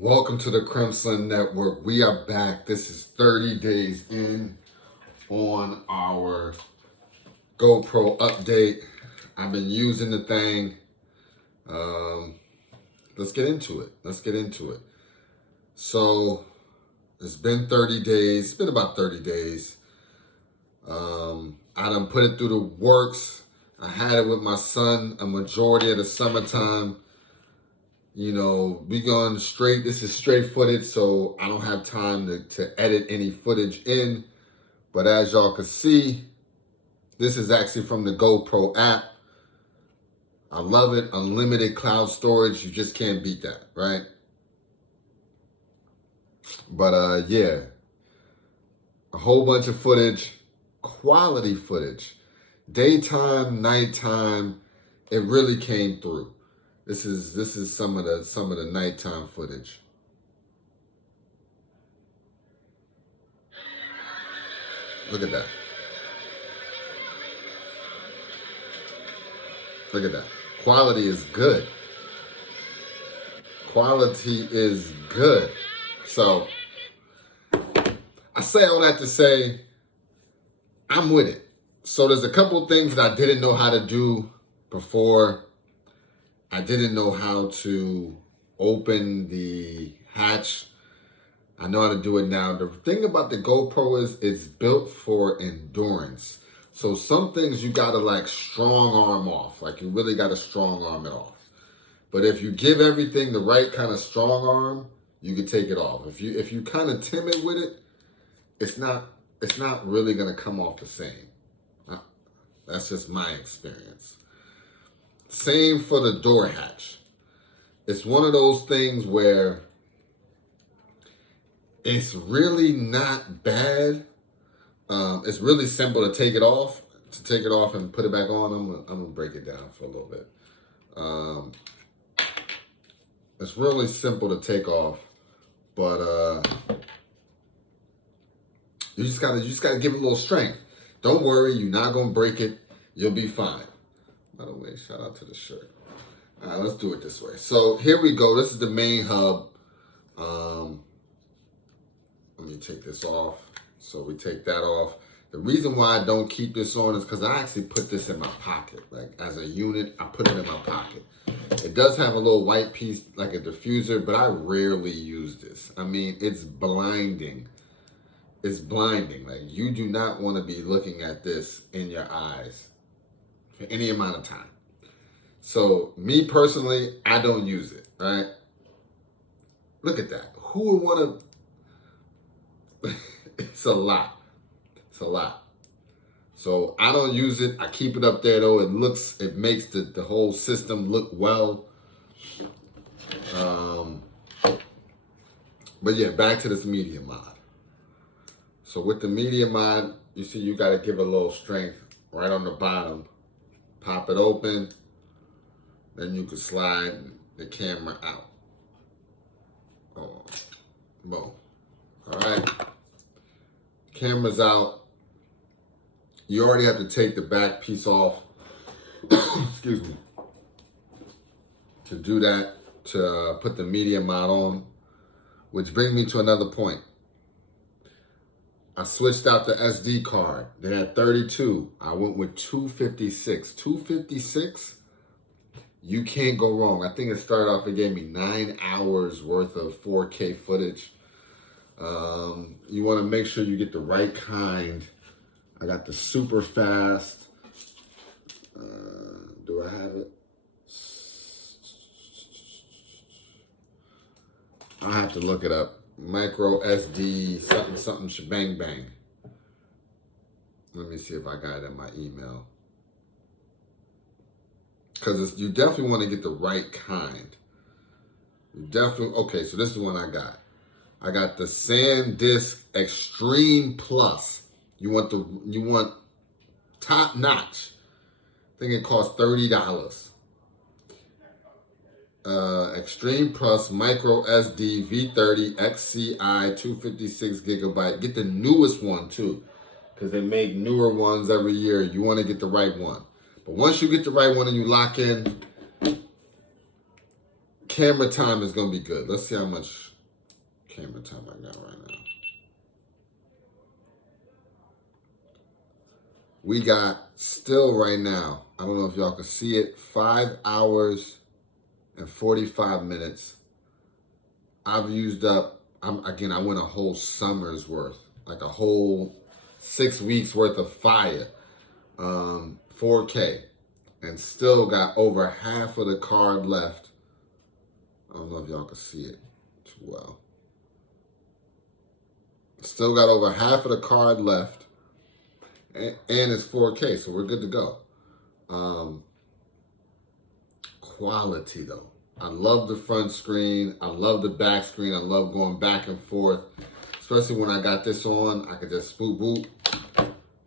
Welcome to the Crimson Network. We are back. This is 30 days in on our GoPro update. I've been using the thing. Let's get into it. So it's been 30 days. It's been about 30 days. I done put it through the works. I had it with my son a majority of the summertime. You know, we going straight. This is straight footage, so I don't have time to edit any footage in. But as y'all can see, this is actually from the GoPro app. I love it. Unlimited cloud storage. You just can't beat that, right? But yeah, a whole bunch of footage, quality footage, daytime, nighttime. It really came through. This is some of the nighttime footage. Look at that. Look at that. Quality is good. Quality is good. So I say all that to say I'm with it. So there's a couple things that I didn't know how to do before. I didn't know how to open the hatch. I know how to do it now. The thing about the GoPro is it's built for endurance. So some things you gotta like strong arm off. Like you really gotta strong arm it off. But if you give everything the right kind of strong arm, you can take it off. If you kind of timid with it, it's not really gonna come off the same. That's just my experience. Same for the door hatch. It's one of those things where it's really not bad. It's really simple to take it off. To take it off and put it back on, I'm gonna break it down for a little bit. It's really simple to take off, but you just gotta give it a little strength. Don't worry, you're not gonna break it. You'll be fine. By the way, shout out to the shirt. All right, let's do it this way. So here we go. This is the main hub. Let me take this off. So we take that off. The reason why I don't keep this on is because I actually put this in my pocket. Like as a unit, I put it in my pocket. It does have a little white piece like a diffuser, but I rarely use this. I mean, it's blinding. It's blinding. Like you do not want to be looking at this in your eyes for any amount of time. So me personally, I don't use it, right? Look at that. Who would want to? It's a lot. It's a lot. So I don't use it. I keep it up there though. It makes the whole system look well. But yeah, back to this media mod. So with the media mod, you see you got to give it a little strength right on the bottom. Pop it open. Then you can slide the camera out. Oh, boom. All right. Camera's out. You already have to take the back piece off. Excuse me. To do that, to put the media mod on. Which brings me to another point. I switched out the SD card. They had 32. I went with 256. 256, you can't go wrong. I think it started off, it gave me 9 hours worth of 4K footage. You want to make sure you get the right kind. I got the super fast. Do I have it? I have to look it up. Micro SD something shebang bang. Let me see if I got it in my email. Because you definitely want to get the right kind. You definitely, okay, so this is the one I got. I got the SanDisk Extreme Plus. You want top notch. I think it costs $30. Extreme Plus Micro SD V30 XCI 256 gigabyte. Get the newest one too, because they make newer ones every year. You want to get the right one. But once you get the right one and you lock in, camera time is going to be good. Let's see how much camera time I got right now. We got still right now, I don't know if y'all can see it, 5 hours and 45 minutes. I've used up, I went a whole summer's worth, like a whole 6 weeks worth of fire, 4K, and still got over half of the card left. I don't know if y'all can see it too well. Still got over half of the card left, and it's 4K, so we're good to go. Quality though. I love the front screen. I love the back screen. I love going back and forth, especially when I got this on. I could just boop boop.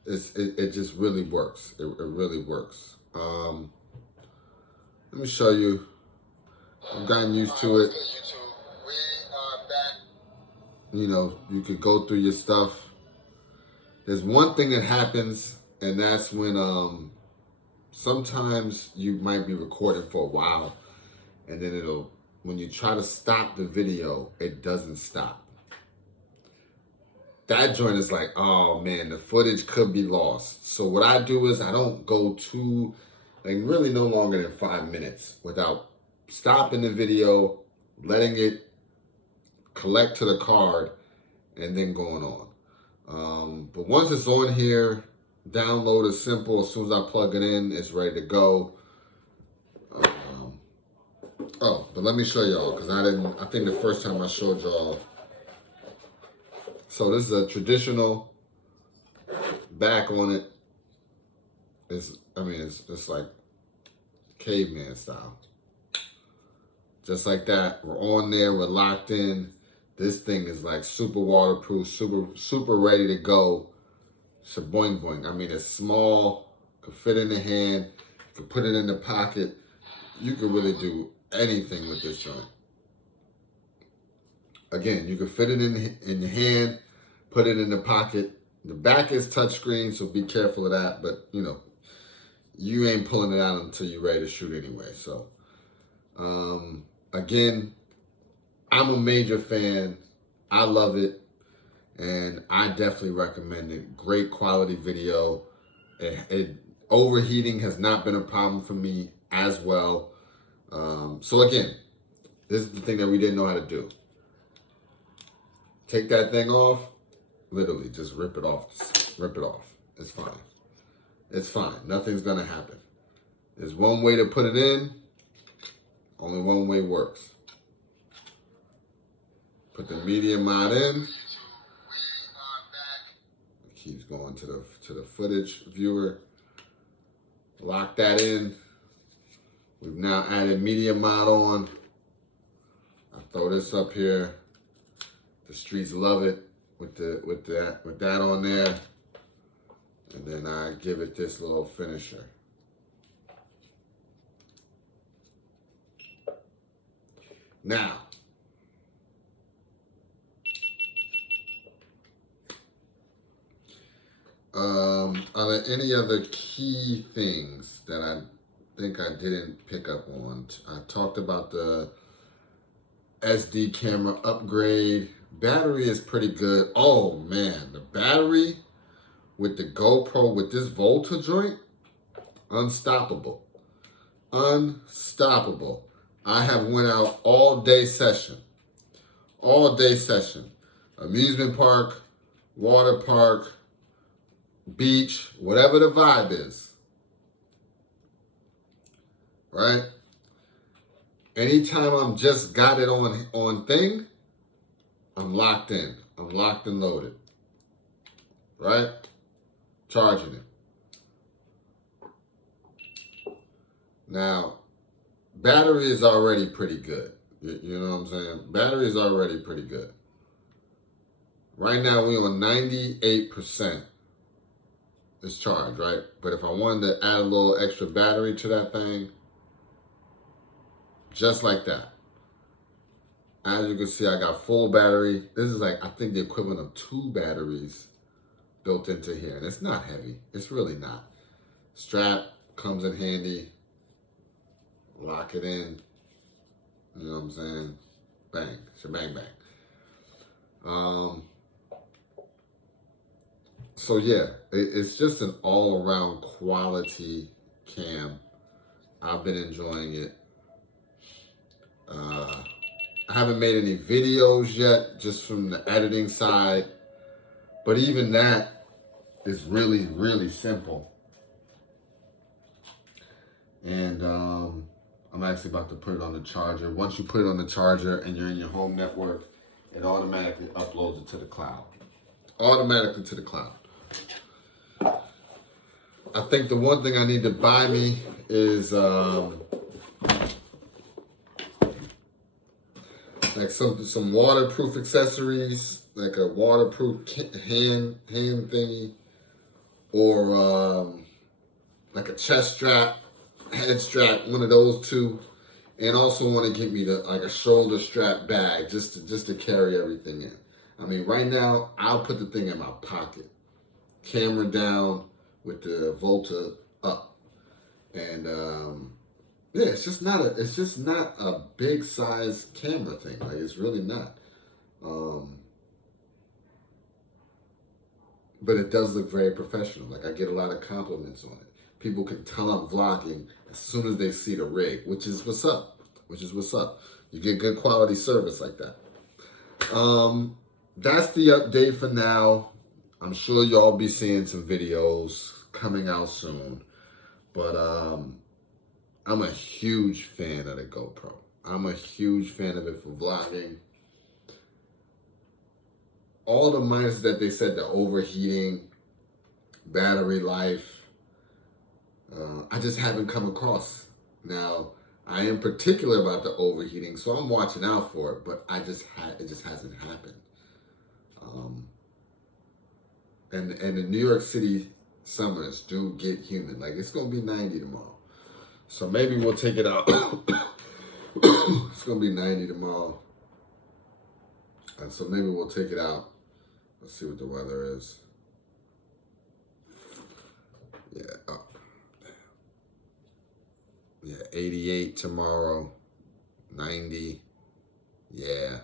It just really works. It really works. Let me show you. I've gotten used to it. You know, you could go through your stuff. There's one thing that happens, and that's when sometimes you might be recording for a while, and then when you try to stop the video, it doesn't stop. That joint is like, oh man, the footage could be lost. So what I do is I don't go too, really no longer than 5 minutes without stopping the video, letting it collect to the card, and then going on. But once it's on here, download is simple. As soon as I plug it in, it's ready to go. But let me show y'all, because I think the first time I showed y'all. So this is a traditional back on it. It's like caveman style. Just like that, we're on there, we're locked in. This thing is like super waterproof, super ready to go. Shaboing boing. It's small, could fit in the hand, you could put it in the pocket. You could really do anything with this joint. Again, you can fit it in your hand, put it in the pocket. The back is touchscreen, so be careful of that. But you ain't pulling it out until you're ready to shoot anyway. So, again, I'm a major fan. I love it, and I definitely recommend it. Great quality video. Overheating has not been a problem for me as well. So again, this is the thing that we didn't know how to do. Take that thing off, literally just rip it off. Rip it off. It's fine. It's fine. Nothing's gonna happen. There's one way to put it in. Only one way works. Put the media mod in. It keeps going to the footage viewer. Lock that in. We've now added media mod on. I throw this up here. The streets love it with that on there. And then I give it this little finisher. Now, are there any other key things that I think I didn't pick up on? I talked about the SD camera upgrade. Battery is pretty good. Oh man, the battery with the GoPro with this Volta joint, unstoppable. Unstoppable. I have went out all day session. Amusement park, water park, beach, whatever the vibe is. Right? Anytime I'm just got it on thing, I'm locked in. I'm locked and loaded. Right? Charging it. Now, battery is already pretty good. You know what I'm saying? Battery is already pretty good. Right now, we're on 98%. It's charged, right? But if I wanted to add a little extra battery to that thing, just like that. As you can see, I got full battery. This is like, I think the equivalent of 2 batteries built into here. And it's not heavy. It's really not. Strap comes in handy. Lock it in. You know what I'm saying? Bang, shebang, bang. So yeah, it's just an all-around quality cam. I've been enjoying it. I haven't made any videos yet, just from the editing side. But even that is really, really simple. And I'm actually about to put it on the charger. Once you put it on the charger and you're in your home network, it automatically uploads it to the cloud. Automatically to the cloud. I think the one thing I need to buy me is like some waterproof accessories, like a waterproof hand thingy, or like a chest strap, head strap, one of those two. And also want to get me like a shoulder strap bag just to carry everything in. I mean, right now I'll put the thing in my pocket, camera down with the Volta up, and yeah, it's just not a big size camera thing. Like, it's really not. But it does look very professional. Like, I get a lot of compliments on it. People can tell I'm vlogging as soon as they see the rig, which is what's up. You get good quality service like that. That's the update for now. I'm sure y'all be seeing some videos coming out soon. But I'm a huge fan of the GoPro. I'm a huge fan of it for vlogging. All the minuses that they said, the overheating, battery life, I just haven't come across. Now, I am particular about the overheating, so I'm watching out for it, but it just hasn't happened. And the New York City summers do get humid. Like, it's gonna be 90 tomorrow. So maybe we'll take it out. It's gonna be 90 tomorrow. And so maybe we'll take it out. Let's see what the weather is. Yeah, up. Yeah, 88 tomorrow. 90. Yeah.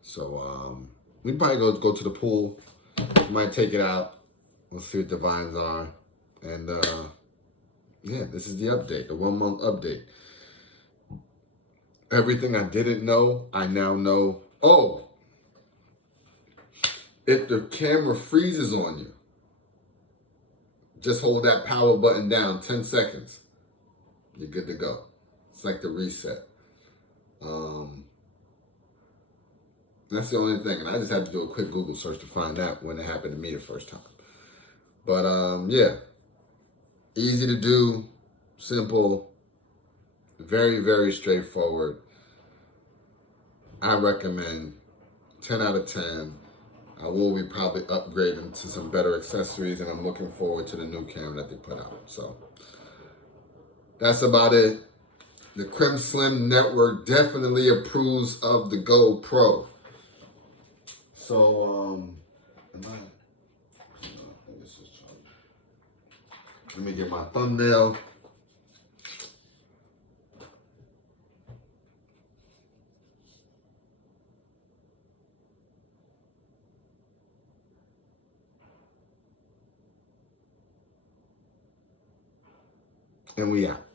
So we probably go to the pool. We might take it out. We'll see what the vines are. And yeah, this is the update, the 1 month update. Everything I didn't know, I now know. Oh, if the camera freezes on you, just hold that power button down 10 seconds. You're good to go. It's like the reset. That's the only thing. And I just had to do a quick Google search to find out when it happened to me the first time. But yeah, easy to do, simple, very, very straightforward. I recommend 10 out of 10. I will be probably upgrading to some better accessories, and I'm looking forward to the new camera that they put out. So that's about it. The Crim Slim Network definitely approves of the GoPro. So, let me get my thumbnail. And we out.